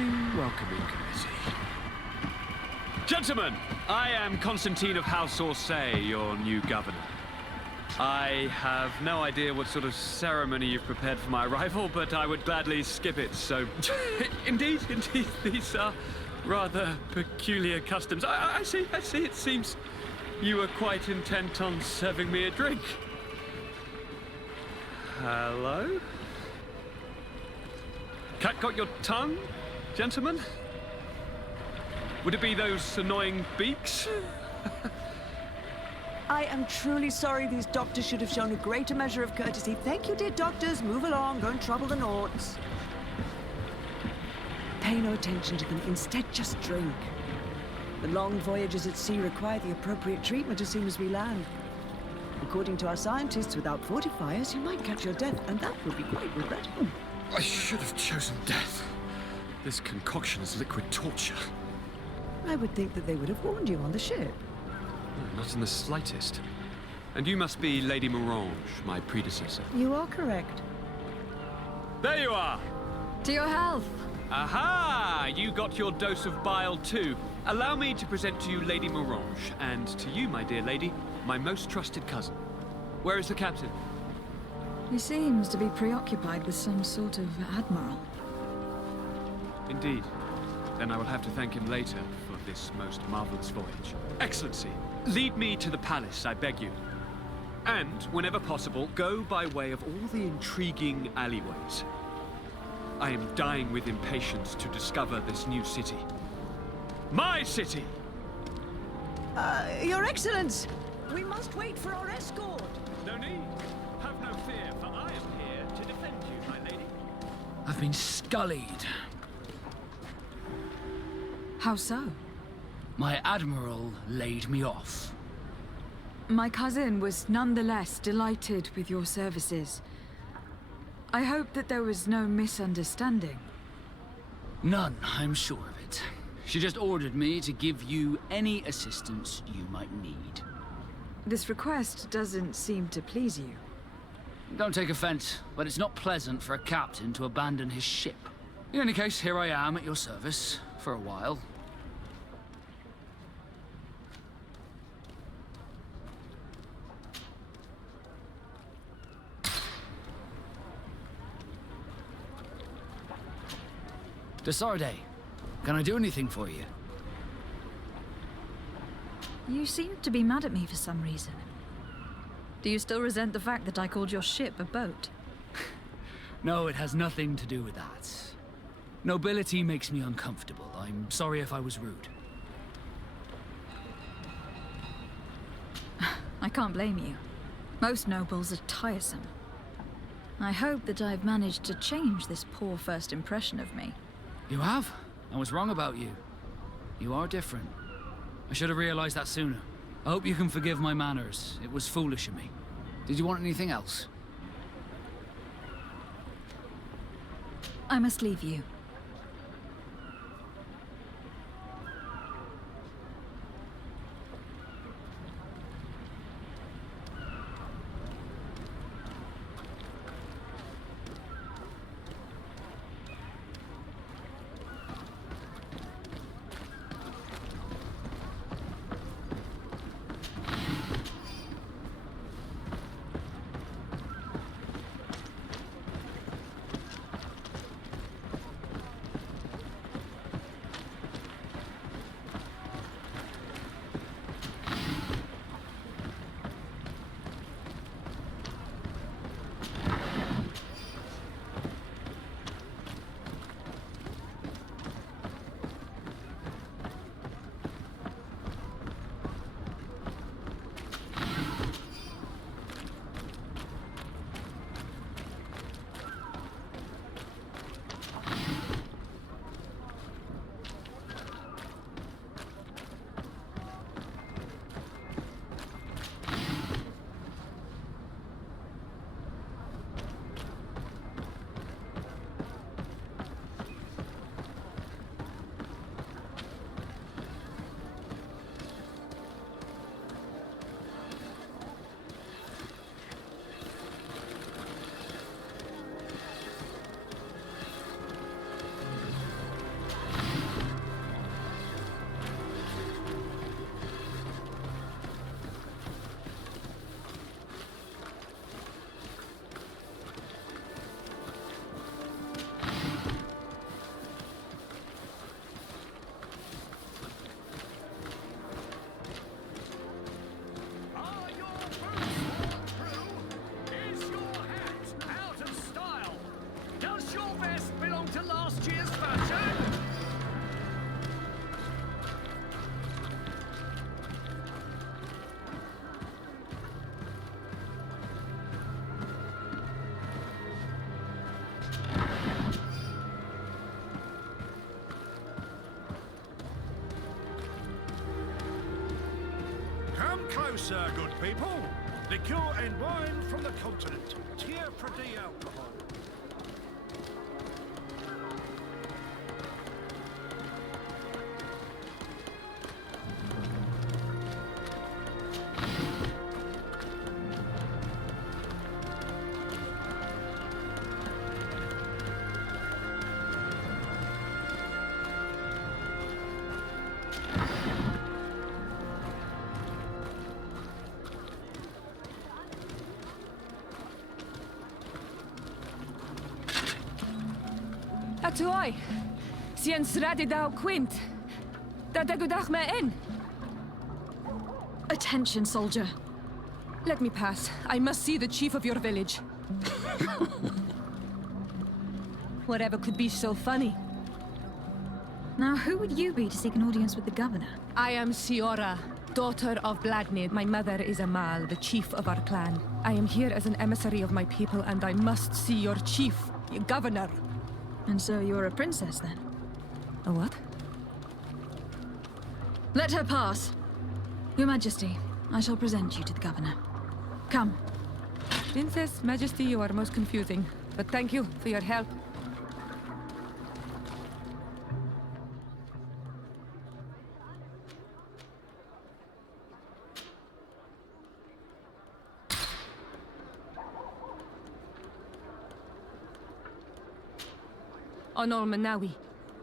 welcoming committee. Gentlemen, I am Constantine of House Orsay, your new governor. I have no idea what sort of ceremony you've prepared for my arrival, but I would gladly skip it, so... Indeed, these are rather peculiar customs. I see, it seems you were quite intent on serving me a drink. Hello? Cat got your tongue, gentlemen? Would it be those annoying beaks? I am truly sorry. These doctors should have shown a greater measure of courtesy. Thank you, dear doctors. Move along. Don't trouble the Naughts. Pay no attention to them. Instead, just drink. The long voyages at sea require the appropriate treatment as soon as we land. According to our scientists, without fortifiers, you might catch your death, and that would be quite regrettable. I should have chosen death. This concoction is liquid torture. I would think that they would have warned you on the ship. Not in the slightest. And you must be Lady Morange, my predecessor. You are correct. There you are! To your health! Aha! You got your dose of bile too. Allow me to present to you Lady Morange, and to you, my dear lady, my most trusted cousin. Where is the captain? He seems to be preoccupied with some sort of admiral. Indeed. Then I will have to thank him later for this most marvelous voyage. Excellency, lead me to the palace, I beg you. And, whenever possible, go by way of all the intriguing alleyways. I am dying with impatience to discover this new city. My city! Your Excellence! We must wait for our escort! No need. Have no fear, for I am here to defend you, my lady. I've been scullied. How so? My admiral laid me off. My cousin was nonetheless delighted with your services. I hope that there was no misunderstanding. None, I'm sure of it. She just ordered me to give you any assistance you might need. This request doesn't seem to please you. Don't take offense, but it's not pleasant for a captain to abandon his ship. In any case, here I am at your service, for a while. Desarde, can I do anything for you? You seem to be mad at me for some reason. Do you still resent the fact that I called your ship a boat? No, it has nothing to do with that. Nobility makes me uncomfortable. I'm sorry if I was rude. I can't blame you. Most nobles are tiresome. I hope that I've managed to change this poor first impression of me. You have? I was wrong about you. You are different. I should have realized that sooner. I hope you can forgive my manners. It was foolish of me. Did you want anything else? I must leave you. closer, good people. Liqueur and wine from the continent. Tier Fradí alcohol. Atuai. Sien sradi dau quint. Da dagudach me in. Attention, soldier. Let me pass. I must see the chief of your village. Whatever could be so funny. Now, who would you be to seek an audience with the governor? I am Síora, daughter of Vladnid. My mother is Amal, the chief of our clan. I am here as an emissary of my people, and I must see your chief, your governor. And so you're a princess, then? A what? Let her pass. Your Majesty, I shall present you to the governor. Come. Princess, Majesty, you are most confusing. But thank you for your help. On Ol Menawi,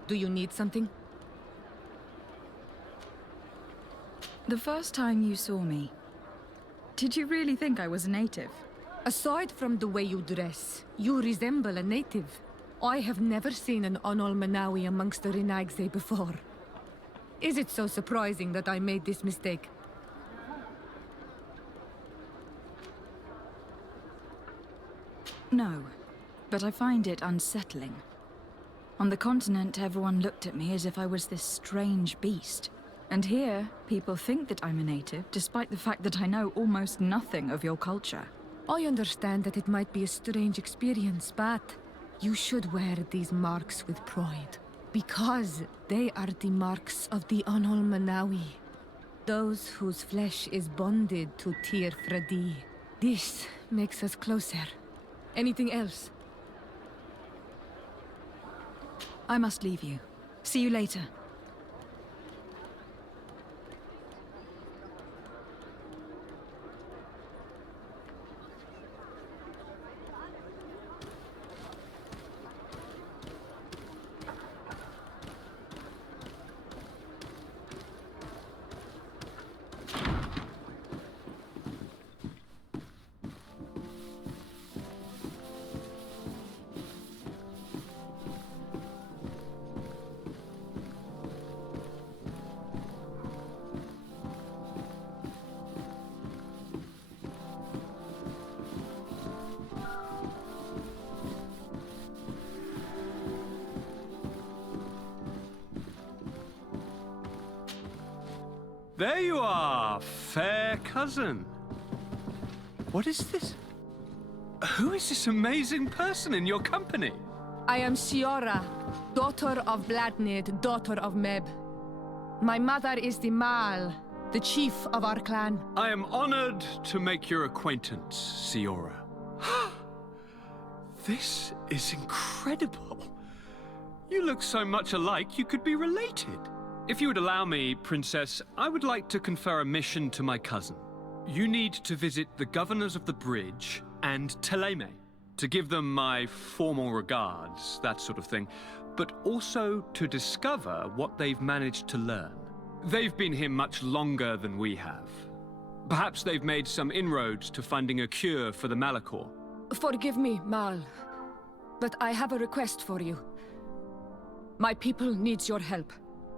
do you need something? The first time you saw me, did you really think I was a native? Aside from the way you dress, you resemble a native. I have never seen an On Ol Menawi amongst the Renagse before. Is it so surprising that I made this mistake? No, but I find it unsettling. On the continent, everyone looked at me as if I was this strange beast. And here, people think that I'm a native, despite the fact that I know almost nothing of your culture. I understand that it might be a strange experience, but you should wear these marks with pride. Because they are the marks of the On Ol Menawi. Those whose flesh is bonded to Tier Fradí. This makes us closer. Anything else? I must leave you. See you later. There you are, fair cousin. What is this? Who is this amazing person in your company? I am Síora, daughter of Vladnid, daughter of Meb. My mother is the Mal, the chief of our clan. I am honored to make your acquaintance, Síora. This is incredible. You look so much alike you could be related. If you would allow me, Princess, I would like to confer a mission to my cousin. You need to visit the governors of the bridge and Teleme to give them my formal regards, that sort of thing, but also to discover what they've managed to learn. They've been here much longer than we have. Perhaps they've made some inroads to finding a cure for the Malachor. Forgive me, Mal, but I have a request for you. My people needs your help.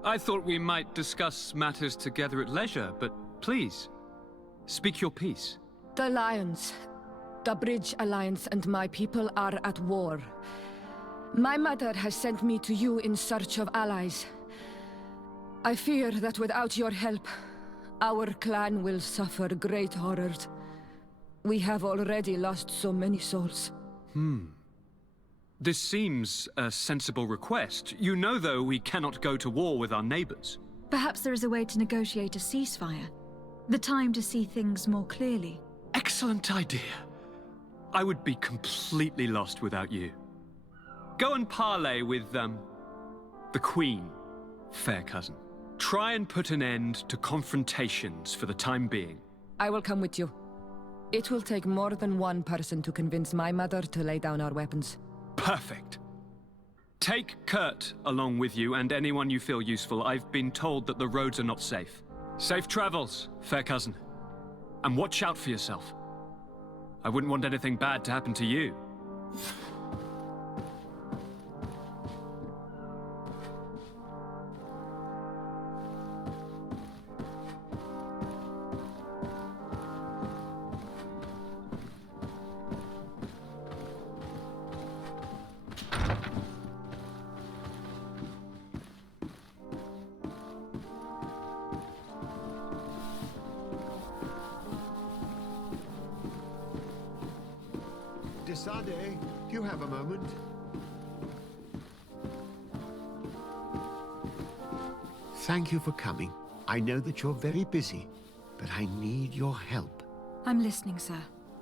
I thought we might discuss matters together at leisure, but please, speak your piece. The Alliance, the Bridge Alliance and my people are at war. My mother has sent me to you in search of allies. I fear that without your help, our clan will suffer great horrors. We have already lost so many souls. This seems a sensible request. You know, though, we cannot go to war with our neighbors. Perhaps there is a way to negotiate a ceasefire. The time to see things more clearly. Excellent idea. I would be completely lost without you. Go and parley with, the Queen, fair cousin. Try and put an end to confrontations for the time being. I will come with you. It will take more than one person to convince my mother to lay down our weapons. Perfect. Take Kurt along with you and anyone you feel useful. I've been told that the roads are not safe. Safe travels, fair cousin. And watch out for yourself. I wouldn't want anything bad to happen to you. Desade, do you have a moment? Thank you for coming. I know that you're very busy, but I need your help. I'm listening, sir.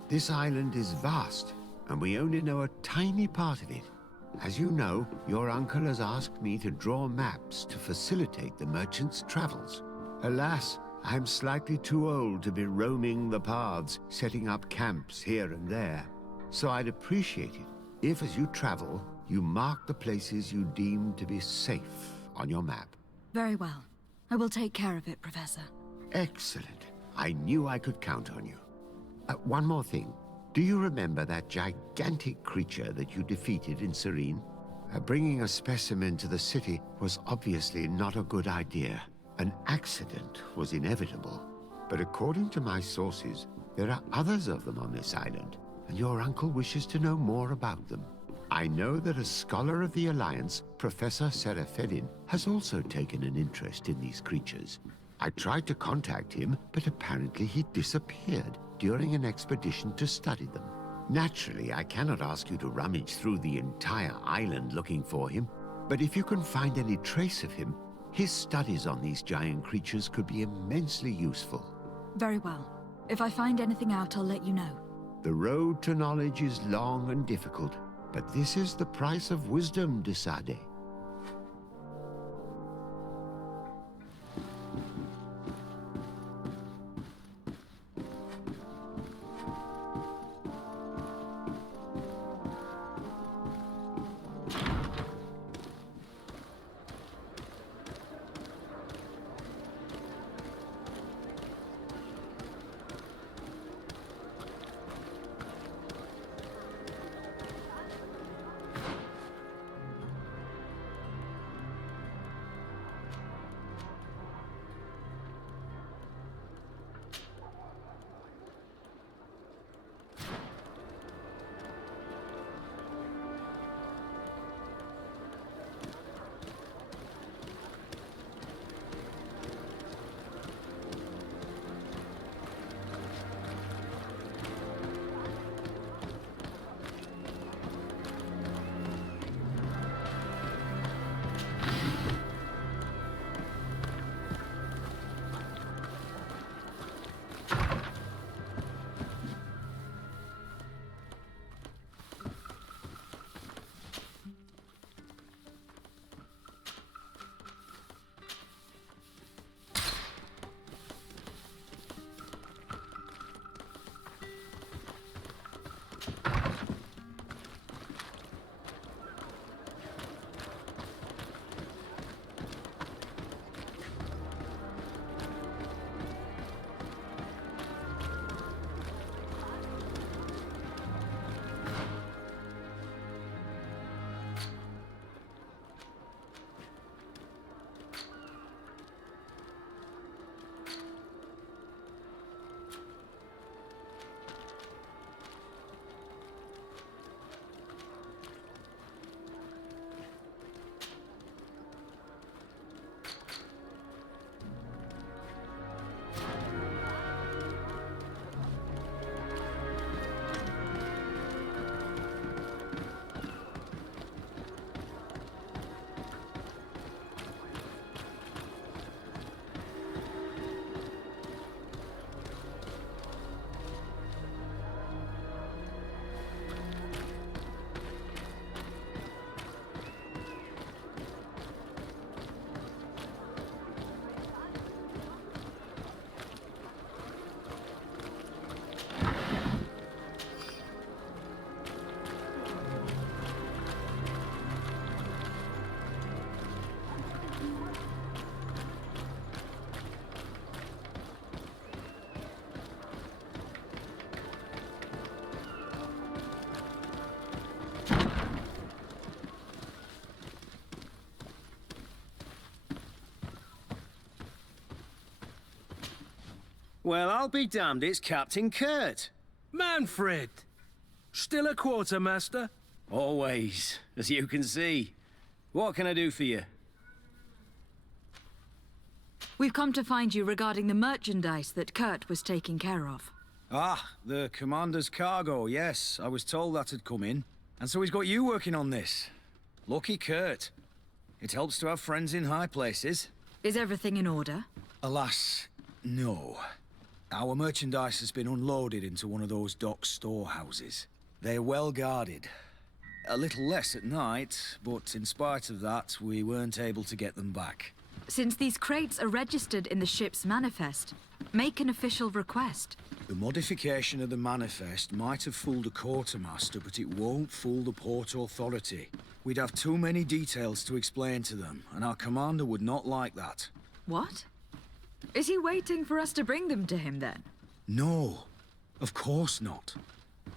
This island is vast, and we only know a tiny part of it. As you know, your uncle has asked me to draw maps to facilitate the merchants' travels. Alas, I'm slightly too old to be roaming the paths, setting up camps here and there. So I'd appreciate it if, as you travel, you mark the places you deem to be safe on your map. Very well. I will take care of it, Professor. Excellent. I knew I could count on you. One more thing. Do you remember that gigantic creature that you defeated in Serene? Bringing a specimen to the city was obviously not a good idea. An accident was inevitable. But according to my sources, there are others of them on this island, and your uncle wishes to know more about them. I know that a scholar of the Alliance, Professor Serafedin, has also taken an interest in these creatures. I tried to contact him, but apparently he disappeared during an expedition to study them. Naturally, I cannot ask you to rummage through the entire island looking for him, but if you can find any trace of him, his studies on these giant creatures could be immensely useful. Very well. If I find anything out, I'll let you know. The road to knowledge is long and difficult, but this is the price of wisdom, Desade. Well, I'll be damned, it's Captain Kurt. Manfred! Still a quartermaster? Always, as you can see. What can I do for you? We've come to find you regarding the merchandise that Kurt was taking care of. Ah, the commander's cargo, yes. I was told that had come in. And so he's got you working on this. Lucky Kurt. It helps to have friends in high places. Is everything in order? Alas, no. Our merchandise has been unloaded into one of those dock storehouses. They're well guarded. A little less at night, but in spite of that, we weren't able to get them back. Since these crates are registered in the ship's manifest, make an official request. The modification of the manifest might have fooled a quartermaster, but it won't fool the Port Authority. We'd have too many details to explain to them, and our commander would not like that. What? Is he waiting for us to bring them to him, then? No, of course not.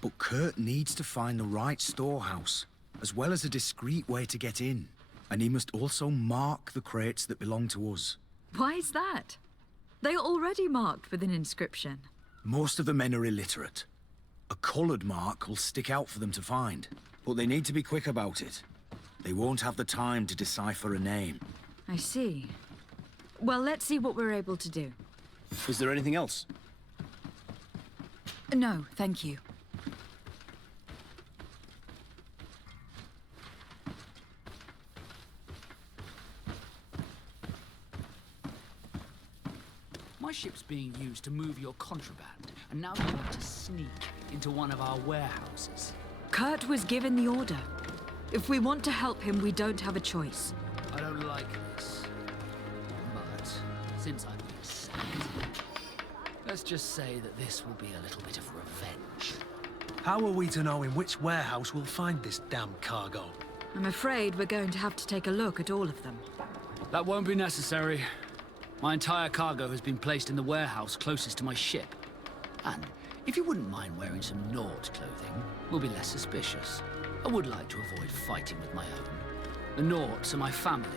But Kurt needs to find the right storehouse, as well as a discreet way to get in. And he must also mark the crates that belong to us. Why is that? They are already marked with an inscription. Most of the men are illiterate. A coloured mark will stick out for them to find, but they need to be quick about it. They won't have the time to decipher a name. I see. Well, let's see what we're able to do. Is there anything else? No, thank you. My ship's being used to move your contraband, and now you want to sneak into one of our warehouses. Kurt was given the order. If we want to help him, we don't have a choice. I don't like this. But since I've been sacked, let's just say that this will be a little bit of revenge. How are we to know in which warehouse we'll find this damn cargo? I'm afraid we're going to have to take a look at all of them. That won't be necessary. My entire cargo has been placed in the warehouse closest to my ship. And if you wouldn't mind wearing some Nord clothing, we'll be less suspicious. I would like to avoid fighting with my own. The Nords are my family.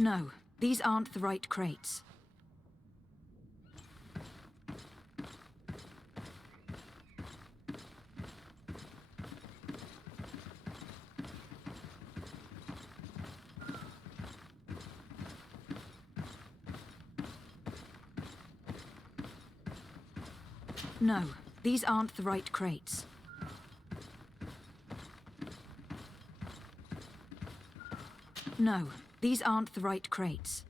No, these aren't the right crates. No, these aren't the right crates. No, these aren't the right crates.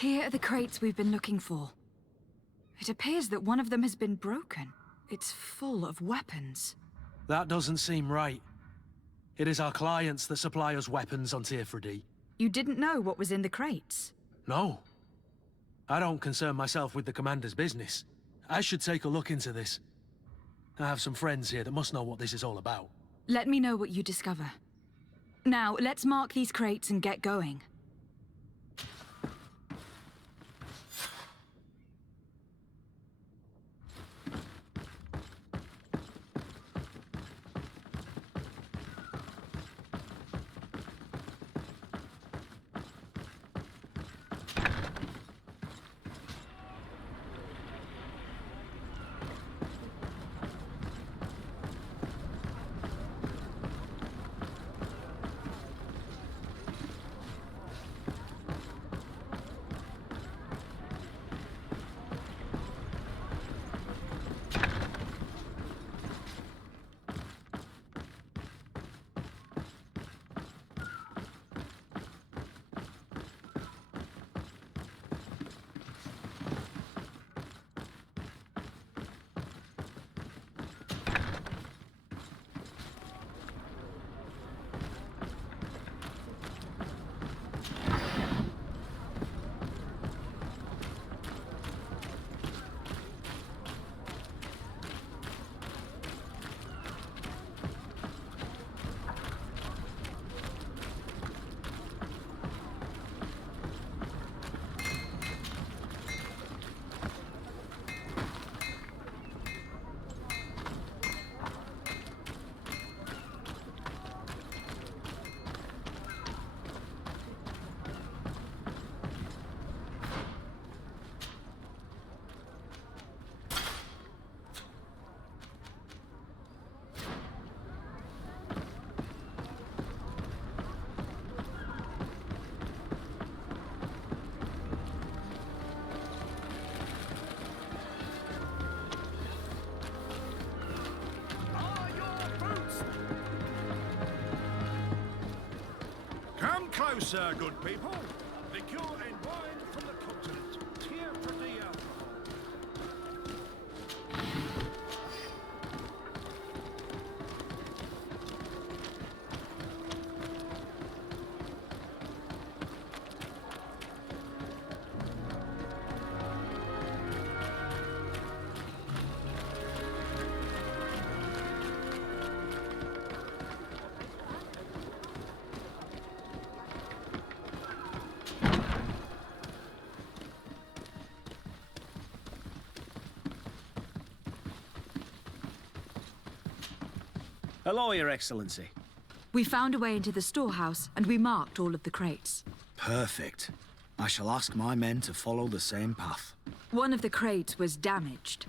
Here are the crates we've been looking for. It appears that one of them has been broken. It's full of weapons. That doesn't seem right. It is our clients that supply us weapons on Fradí. You didn't know what was in the crates? No. I don't concern myself with the commander's business. I should take a look into this. I have some friends here that must know what this is all about. Let me know what you discover. Now, let's mark these crates and get going. Closer, good people. Liqueur and wine from the continent. Here, Fradí alcohol. Hello, Your Excellency. We found a way into the storehouse, and we marked all of the crates. Perfect. I shall ask my men to follow the same path. One of the crates was damaged.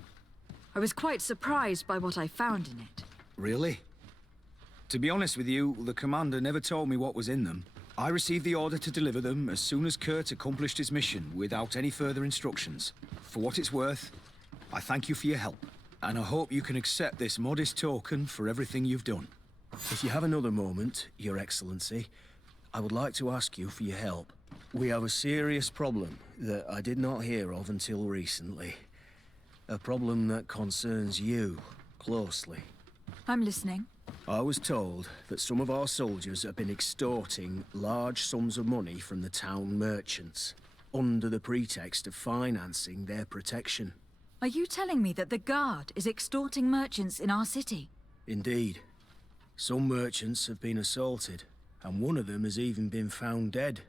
I was quite surprised by what I found in it. Really? To be honest with you, the commander never told me what was in them. I received the order to deliver them as soon as Kurt accomplished his mission without any further instructions. For what it's worth, I thank you for your help. And I hope you can accept this modest token for everything you've done. If you have another moment, Your Excellency, I would like to ask you for your help. We have a serious problem that I did not hear of until recently. A problem that concerns you closely. I'm listening. I was told that some of our soldiers have been extorting large sums of money from the town merchants, under the pretext of financing their protection. Are you telling me that the Guard is extorting merchants in our city? Indeed. Some merchants have been assaulted, and one of them has even been found dead.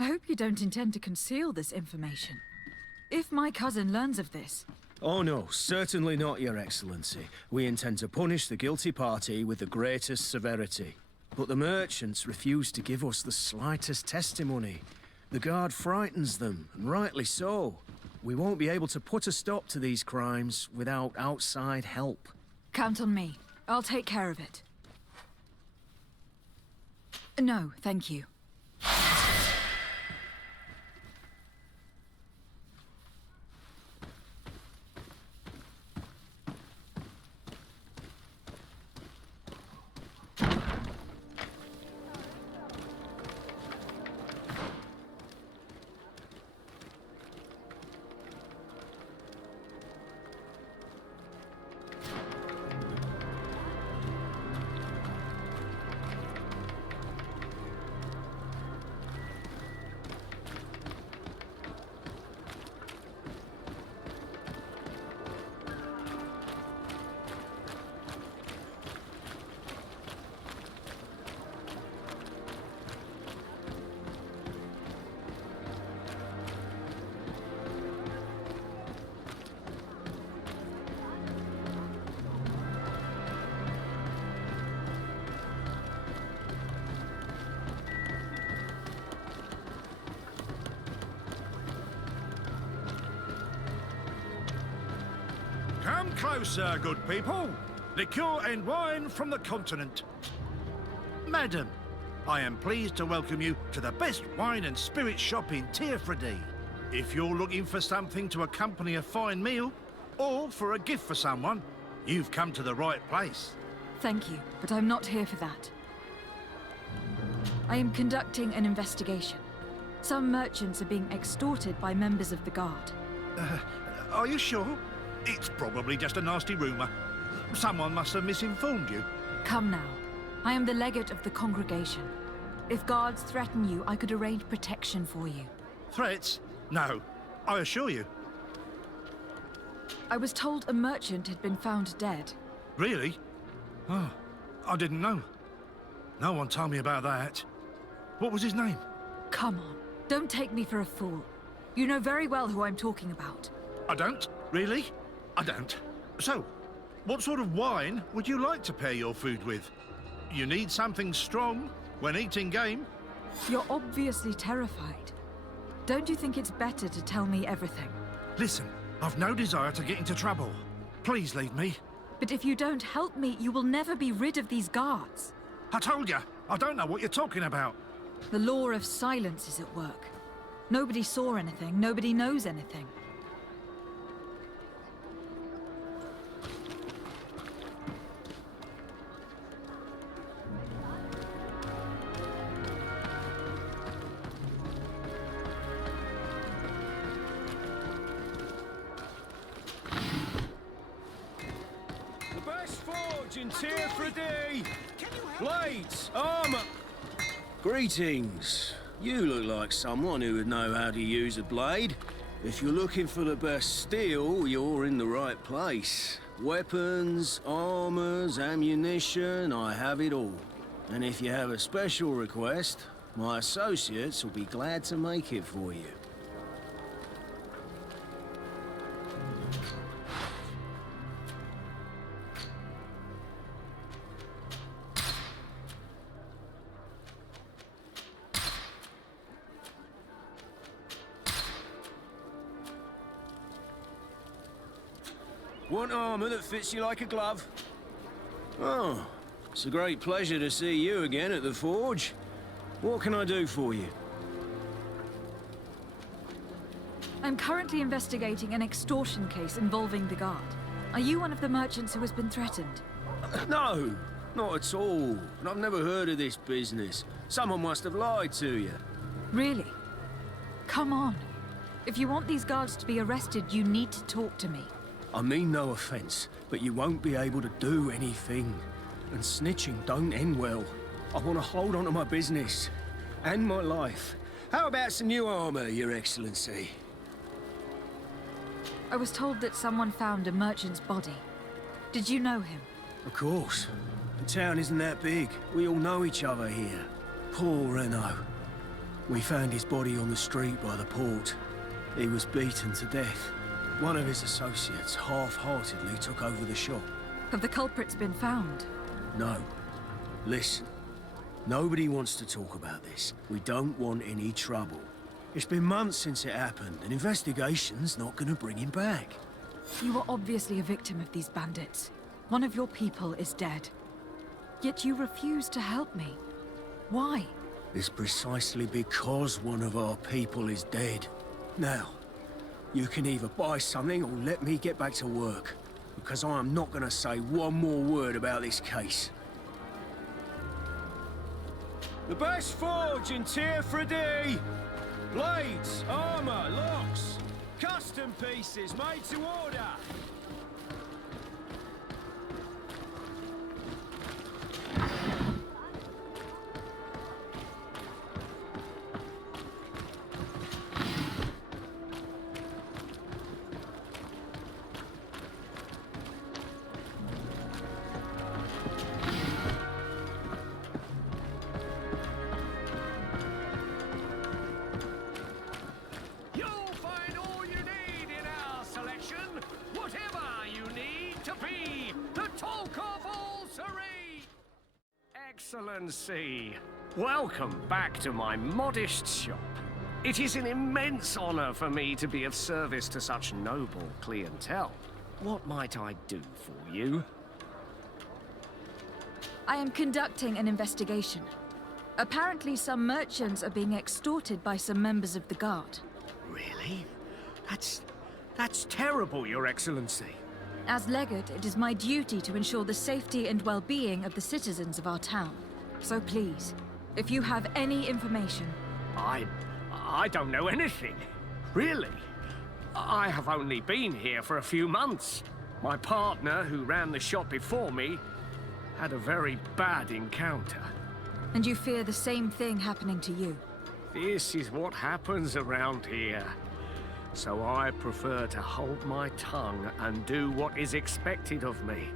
I hope you don't intend to conceal this information. If my cousin learns of this... Oh no, certainly not, Your Excellency. We intend to punish the guilty party with the greatest severity. But the merchants refuse to give us the slightest testimony. The Guard frightens them, and rightly so. We won't be able to put a stop to these crimes without outside help. Count on me. I'll take care of it. No, thank you. Come closer, good people. Liqueur and wine from the continent. Madam, I am pleased to welcome you to the best wine and spirit shop in Fradí. If you're looking for something to accompany a fine meal, or for a gift for someone, you've come to the right place. Thank you, but I'm not here for that. I am conducting an investigation. Some merchants are being extorted by members of the Guard. Are you sure? It's probably just a nasty rumor. Someone must have misinformed you. Come now. I am the legate of the congregation. If guards threaten you, I could arrange protection for you. Threats? No, I assure you. I was told a merchant had been found dead. Really? Oh, I didn't know. No one told me about that. What was his name? Come on, don't take me for a fool. You know very well who I'm talking about. I don't? Really? I don't. So, what sort of wine would you like to pair your food with? You need something strong when eating game? You're obviously terrified. Don't you think it's better to tell me everything? Listen, I've no desire to get into trouble. Please leave me. But if you don't help me, you will never be rid of these guards. I told you, I don't know what you're talking about. The law of silence is at work. Nobody saw anything, nobody knows anything. In Fradí! Blades! Armor! Greetings. You look like someone who would know how to use a blade. If you're looking for the best steel, you're in the right place. Weapons, armors, ammunition, I have it all. And if you have a special request, my associates will be glad to make it for you. Want armor that fits you like a glove? Oh, it's a great pleasure to see you again at the forge. What can I do for you? I'm currently investigating an extortion case involving the Guard. Are you one of the merchants who has been threatened? No, not at all. And I've never heard of this business. Someone must have lied to you. Really? Come on. If you want these guards to be arrested, you need to talk to me. I mean no offense, but you won't be able to do anything. And snitching don't end well. I want to hold on to my business. And my life. How about some new armor, Your Excellency? I was told that someone found a merchant's body. Did you know him? Of course. The town isn't that big. We all know each other here. Poor Renault. We found his body on the street by the port. He was beaten to death. One of his associates half-heartedly took over the shop. Have the culprits been found? No. Listen. Nobody wants to talk about this. We don't want any trouble. It's been months since it happened. An investigation's not gonna bring him back. You are obviously a victim of these bandits. One of your people is dead. Yet you refuse to help me. Why? It's precisely because one of our people is dead. Now, you can either buy something or let me get back to work. Because I am not gonna say one more word about this case. The best forge in Fradí! Blades, armor, locks, custom pieces made to order! Excellency, welcome back to my modest shop. It is an immense honor for me to be of service to such noble clientele. What might I do for you? I am conducting an investigation. Apparently some merchants are being extorted by some members of the Guard. Really? That's terrible, Your Excellency. As Legate, it is my duty to ensure the safety and well-being of the citizens of our town. So please, if you have any information... I don't know anything. Really. I have only been here for a few months. My partner, who ran the shop before me, had a very bad encounter. And you fear the same thing happening to you? This is what happens around here. So I prefer to hold my tongue and do what is expected of me.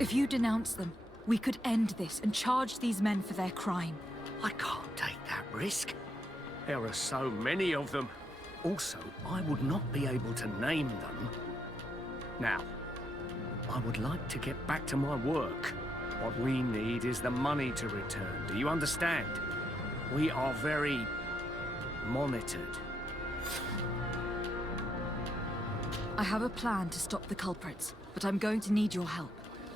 If you denounce them, we could end this and charge these men for their crime. I can't take that risk. There are so many of them. Also, I would not be able to name them. Now, I would like to get back to my work. What we need is the money to return. Do you understand? We are very monitored. I have a plan to stop the culprits, but I'm going to need your help.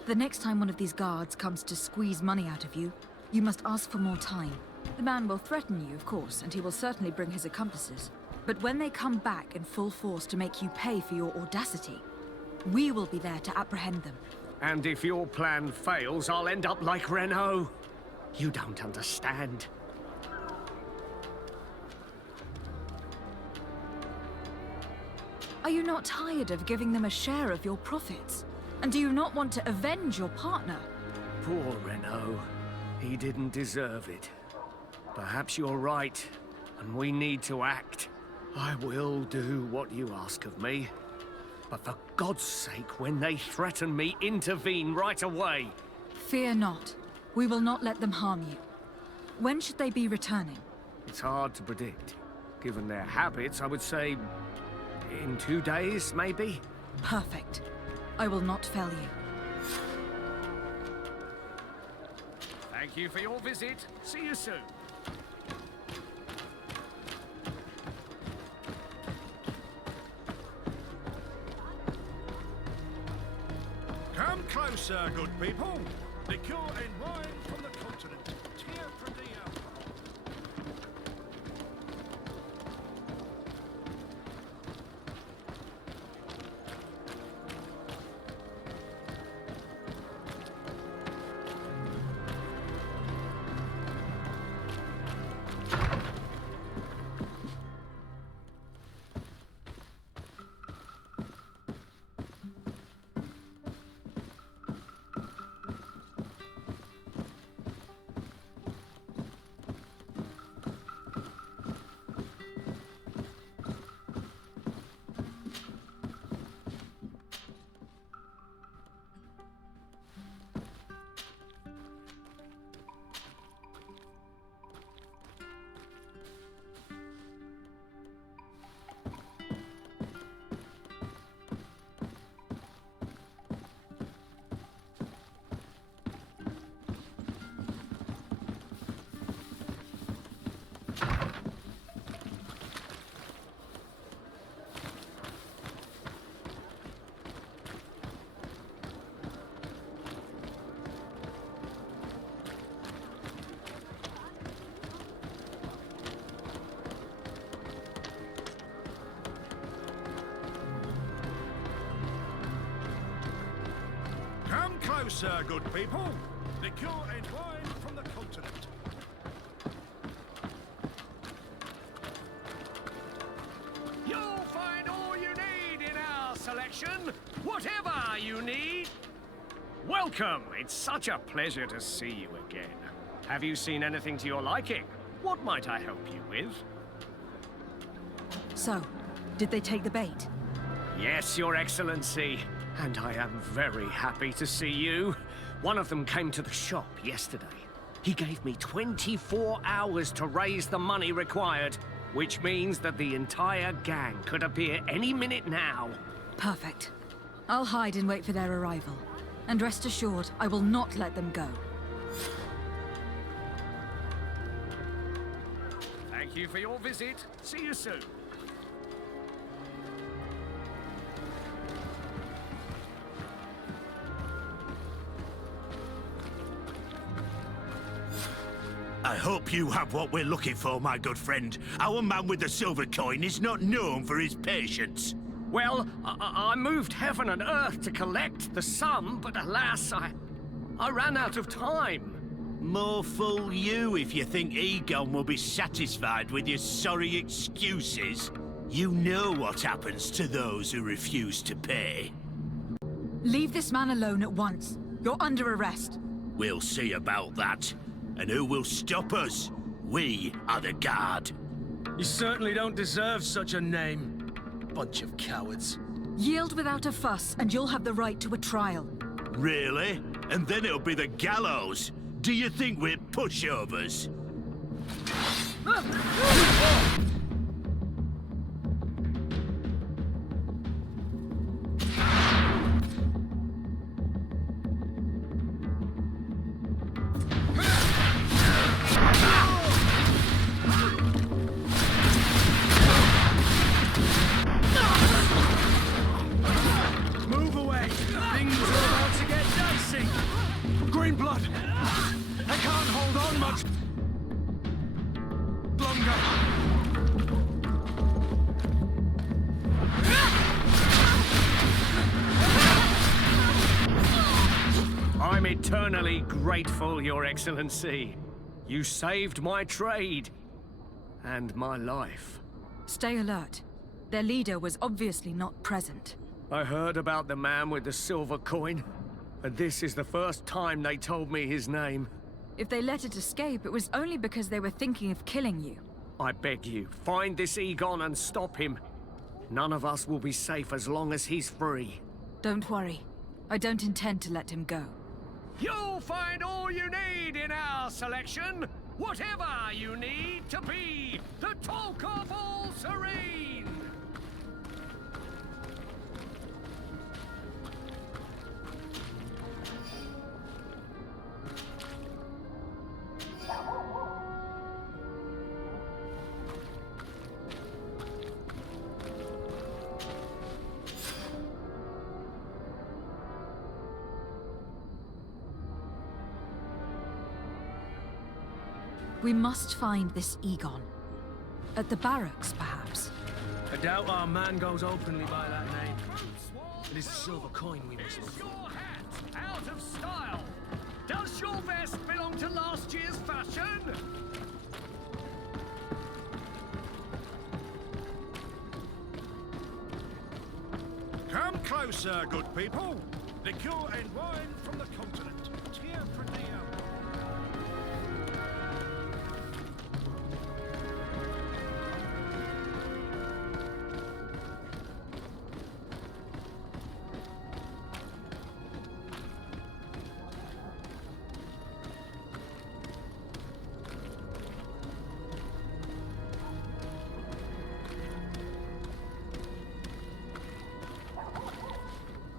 The next time one of these guards comes to squeeze money out of you, you must ask for more time. The man will threaten you, of course, and he will certainly bring his accomplices. But when they come back in full force to make you pay for your audacity, we will be there to apprehend them. And if your plan fails, I'll end up like Renault. You don't understand. Are you not tired of giving them a share of your profits? And do you not want to avenge your partner? Poor Renault. He didn't deserve it. Perhaps you're right, and we need to act. I will do what you ask of me. But for God's sake, when they threaten me, intervene right away. Fear not. We will not let them harm you. When should they be returning? It's hard to predict. Given their habits, I would say... in 2 days, maybe? Perfect. I will not fail you. Thank you for your visit. See you soon. Come closer, good people. Liqueur and wine from the continent. Tear Fradí alcohol. closer, good people. Liquor and wine from the continent. You'll find all you need in our selection, whatever you need. Welcome. It's such a pleasure to see you again. Have you seen anything to your liking? What might I help you with? So, did they take the bait? Yes, Your Excellency. And I am very happy to see you. One of them came to the shop yesterday. He gave me 24 hours to raise the money required, which means that the entire gang could appear any minute now. Perfect. I'll hide and wait for their arrival. And rest assured, I will not let them go. Thank you for your visit. See you soon. I hope you have what we're looking for, my good friend. Our man with the silver coin is not known for his patience. Well, I moved heaven and earth to collect the sum, but alas, I ran out of time. More fool you if you think Egon will be satisfied with your sorry excuses. You know what happens to those who refuse to pay. Leave this man alone at once. You're under arrest. We'll see about that. And who will stop us? We are the guard. You certainly don't deserve such a name. Bunch of cowards. Yield without a fuss, and you'll have the right to a trial. Really? And then it'll be the gallows. Do you think we're pushovers? Move away! Things are about to get dicey! Green blood! I can't hold on much longer! I'm eternally grateful, Your Excellency. You saved my trade. And my life. Stay alert. Their leader was obviously not present. I heard about the man with the silver coin. And this is the first time they told me his name. If they let it escape, it was only because they were thinking of killing you. I beg you, find this Egon and stop him. None of us will be safe as long as he's free. Don't worry. I don't intend to let him go. You'll find all you need in our selection, whatever you need to be the talk of all Serene. We must find this Egon. At the barracks, perhaps. I doubt our man goes openly by that name. It is a silver coin we must look Is for. your hat out of style? Does your vest belong to last year's fashion? Come closer, good people. Liquor and wine from the continent. Here, Fradí.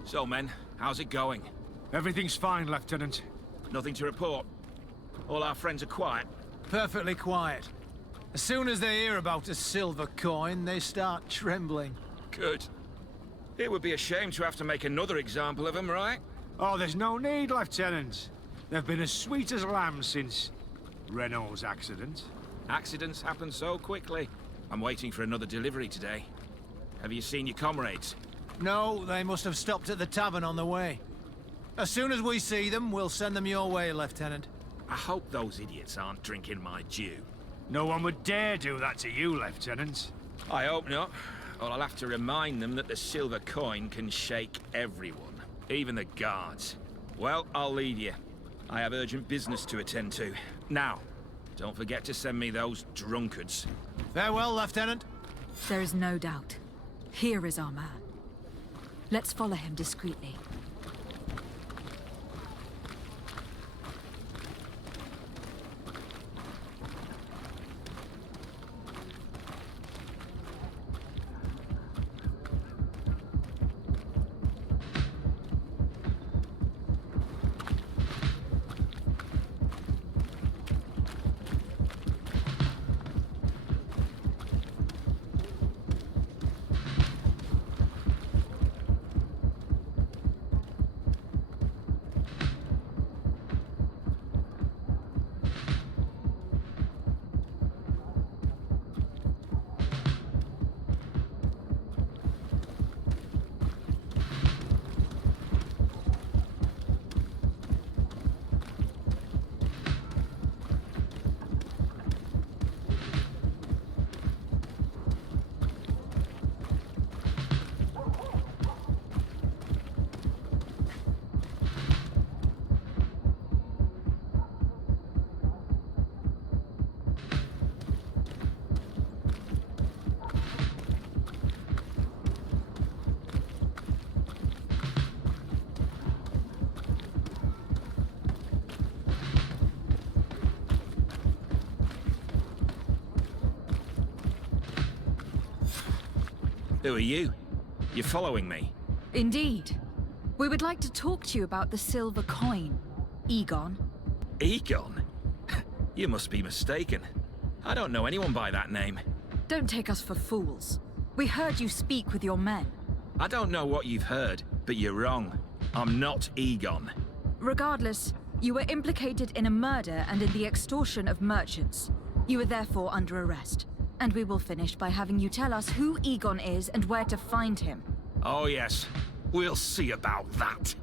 So, men, how's it going? Everything's fine, Lieutenant. Nothing to report? All our friends are quiet? Perfectly quiet. As soon as they hear about a silver coin, they start trembling. Good. It would be a shame to have to make another example of them, right? Oh, there's no need, Lieutenant. They've been as sweet as lambs since Renault's accident. Accidents happen so quickly. I'm waiting for another delivery today. Have you seen your comrades? No, they must have stopped at the tavern on the way. As soon as we see them, we'll send them your way, Lieutenant. I hope those idiots aren't drinking my dew. No one would dare do that to you, Lieutenant. I hope not. Or I'll have to remind them that the silver coin can shake everyone, even the guards. Well, I'll leave you. I have urgent business to attend to. Now, don't forget to send me those drunkards. Farewell, Lieutenant. There is no doubt. Here is our man. Let's follow him discreetly. Who are you? You're following me? Indeed. We would like to talk to you about the silver coin, Egon. Egon? You must be mistaken. I don't know anyone by that name. Don't take us for fools. We heard you speak with your men. I don't know what you've heard, but you're wrong. I'm not Egon. Regardless, you were implicated in a murder and in the extortion of merchants. You are therefore under arrest. And we will finish by having you tell us who Egon is and where to find him. Oh yes, we'll see about that.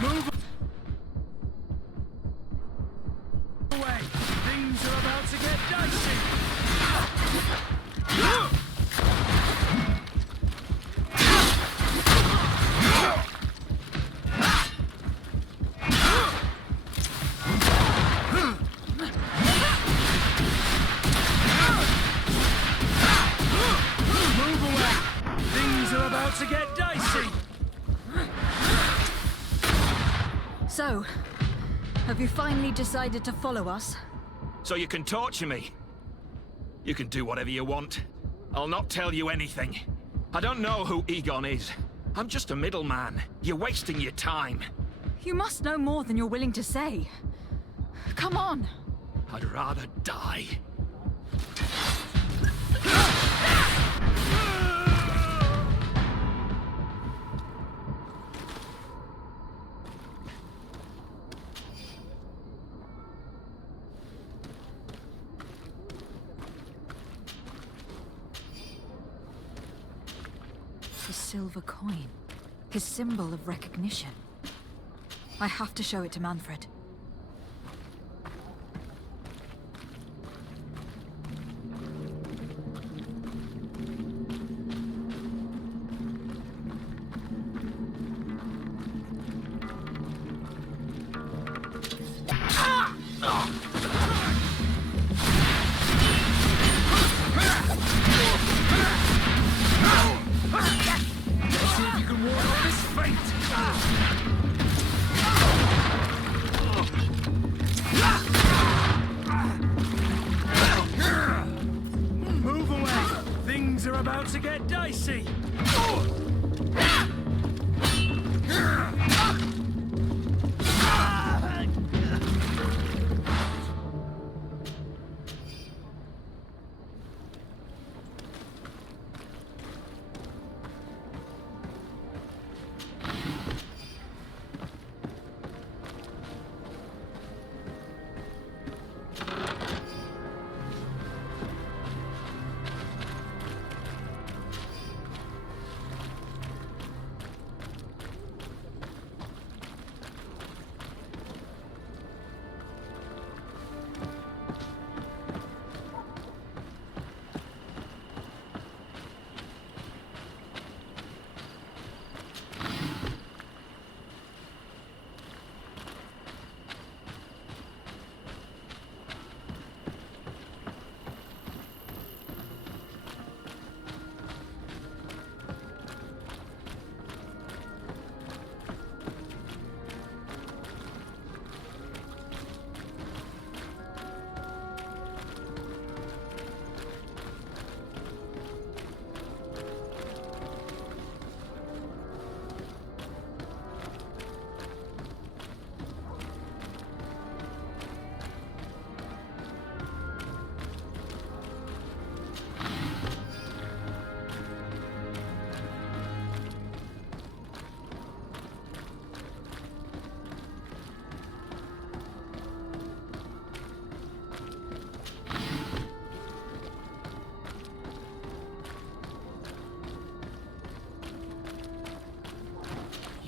Move away. Things are about to get dicey. To get dicey. So, have you finally decided to follow us? So you can torture me. You can do whatever you want. I'll not tell you anything. I don't know who Egon is. I'm just a middleman. You're wasting your time. You must know more than you're willing to say. Come on. I'd rather die. The silver coin. His symbol of recognition. I have to show it to Manfred. See if you can ward off this fate!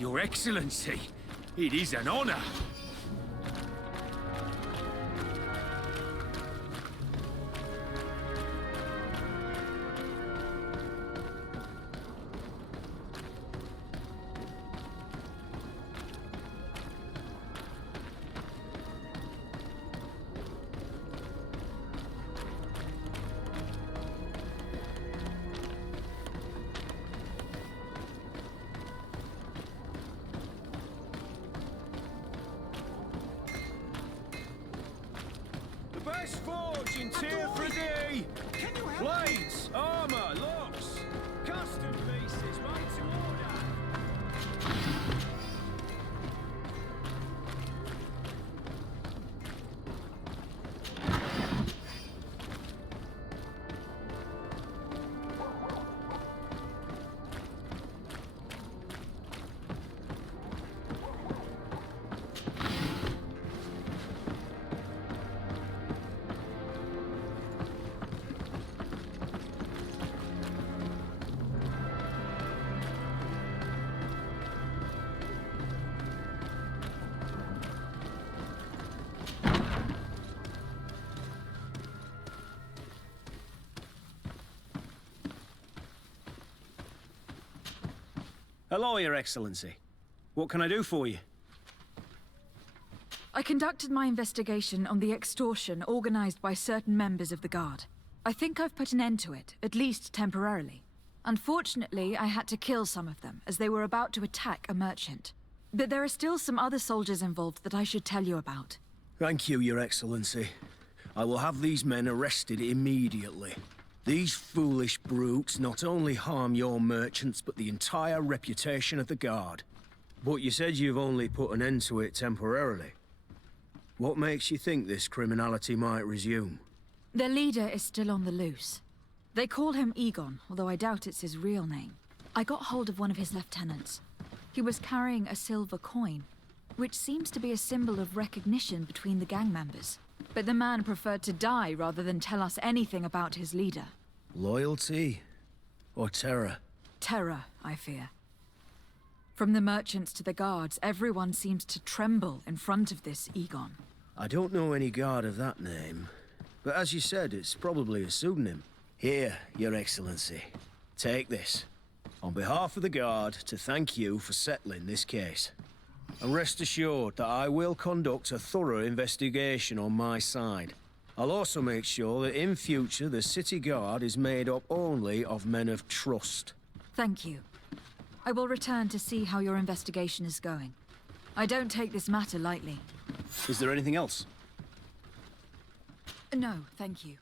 Your Excellency, it is an honor. Best forge in Tier Fradí! Blades, armor, locks, custom pieces made to order! Hello, Your Excellency. What can I do for you? I conducted my investigation on the extortion organized by certain members of the Guard. I think I've put an end to it, at least temporarily. Unfortunately, I had to kill some of them, as they were about to attack a merchant. But there are still some other soldiers involved that I should tell you about. Thank you, Your Excellency. I will have these men arrested immediately. These foolish brutes not only harm your merchants, but the entire reputation of the Guard. But you said you've only put an end to it temporarily. What makes you think this criminality might resume? Their leader is still on the loose. They call him Egon, although I doubt it's his real name. I got hold of one of his lieutenants. He was carrying a silver coin, which seems to be a symbol of recognition between the gang members. But the man preferred to die rather than tell us anything about his leader. Loyalty? Or terror? Terror, I fear. From the merchants to the guards, everyone seems to tremble in front of this Egon. I don't know any guard of that name. But as you said, it's probably a pseudonym. Here, Your Excellency. Take this. On behalf of the Guard, to thank you for settling this case. And rest assured that I will conduct a thorough investigation on my side. I'll also make sure that in future the City Guard is made up only of men of trust. Thank you. I will return to see how your investigation is going. I don't take this matter lightly. Is there anything else? No, thank you.